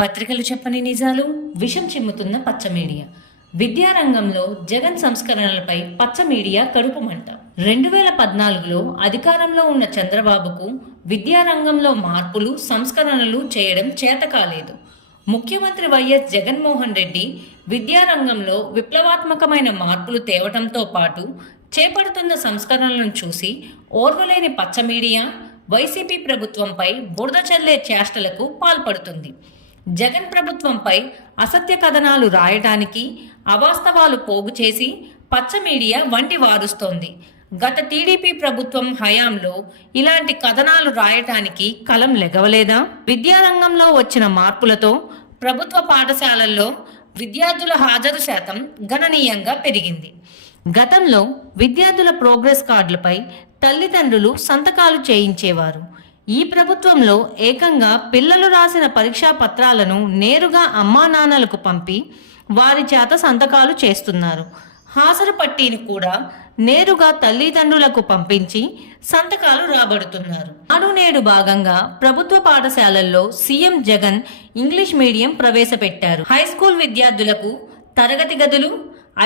పత్రికలు చెప్పని నిజాలు విషం చిమ్ముతున్న పచ్చ మీడియా. విద్యారంగంలో జగన్ సంస్కరణలపై పచ్చ మీడియా కడుపు మంట. రెండు వేల పద్నాలుగులో అధికారంలో ఉన్న చంద్రబాబుకు విద్యారంగంలో మార్పులు సంస్కరణలు చేయడం చేత కాలేదు. ముఖ్యమంత్రి వైఎస్ జగన్మోహన్ రెడ్డి విద్యారంగంలో విప్లవాత్మకమైన మార్పులు తేవటంతో పాటు చేపడుతున్న సంస్కరణలను చూసి ఓర్వలేని పచ్చ మీడియా వైసీపీ ప్రభుత్వంపై బురద చల్లే చేష్టలకు పాల్పడుతుంది. జగన్ ప్రభుత్వంపై అసత్య కథనాలు రాయటానికి అవాస్తవాలు పోగు చేసి పచ్చ మీడియా వంటి వారుస్తోంది. గత టీడీపీ ప్రభుత్వం హయాంలో ఇలాంటి కథనాలు రాయటానికి కలం లెగవలేదా? విద్యారంగంలో వచ్చిన మార్పులతో ప్రభుత్వ పాఠశాలల్లో విద్యార్థుల హాజరు శాతం గణనీయంగా పెరిగింది. గతంలో విద్యార్థుల ప్రోగ్రెస్ కార్డులపై తల్లిదండ్రులు సంతకాలు చేయించేవారు. ఈ ప్రభుత్వంలో ఏకంగా పిల్లలు రాసిన పరీక్షా పత్రాలను నేరుగా అమ్మా నాన్నలకు పంపి వారి చేత సంతకాలు చేస్తున్నారు. హాజరు పట్టీని కూడా నేరుగా తల్లిదండ్రులకు పంపించి సంతకాలు రాబడుతున్నారు. నాడు నేడు భాగంగా ప్రభుత్వ పాఠశాలల్లో C M Jagan English medium ప్రవేశపెట్టారు. హై స్కూల్ విద్యార్థులకు తరగతి గదులు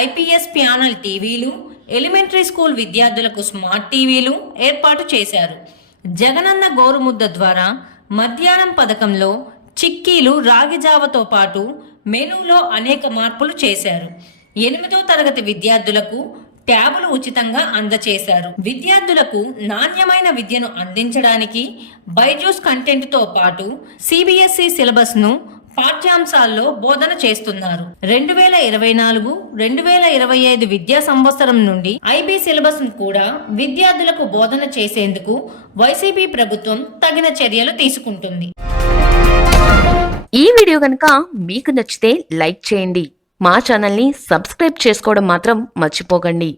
I P S panel TVs elementary school విద్యార్థులకు స్మార్ట్ టీవీలు ఏర్పాటు చేశారు. జగనన్న గోరుముద్ద ద్వారా మధ్యాహ్నం పథకంలో చిక్కీలు రాగి జావతో పాటు మెనూలో అనేక మార్పులు చేశారు. ఎనిమిదో తరగతి విద్యార్థులకు ట్యాబులు ఉచితంగా అందచేశారు. విద్యార్థులకు నాణ్యమైన విద్యను అందించడానికి బైజూస్ కంటెంట్తో పాటు సిబిఎస్ఈ సిలబస్ను పాఠ్యాంశాల్లో బోధన చేస్తున్నారు. రెండు వేల ఇరవై నాలుగు రెండు వేల ఇరవై ఐదు విద్యా సంవత్సరం నుండి ఐబీ సిలబస్ కూడా విద్యార్థులకు బోధన చేసేందుకు వైసీపీ ప్రభుత్వం తగిన చర్యలు తీసుకుంటుంది. ఈ వీడియో కనుక మీకు నచ్చితే లైక్ చేయండి. మా ఛానల్ని సబ్స్క్రైబ్ చేసుకోవడం మాత్రం మర్చిపోకండి.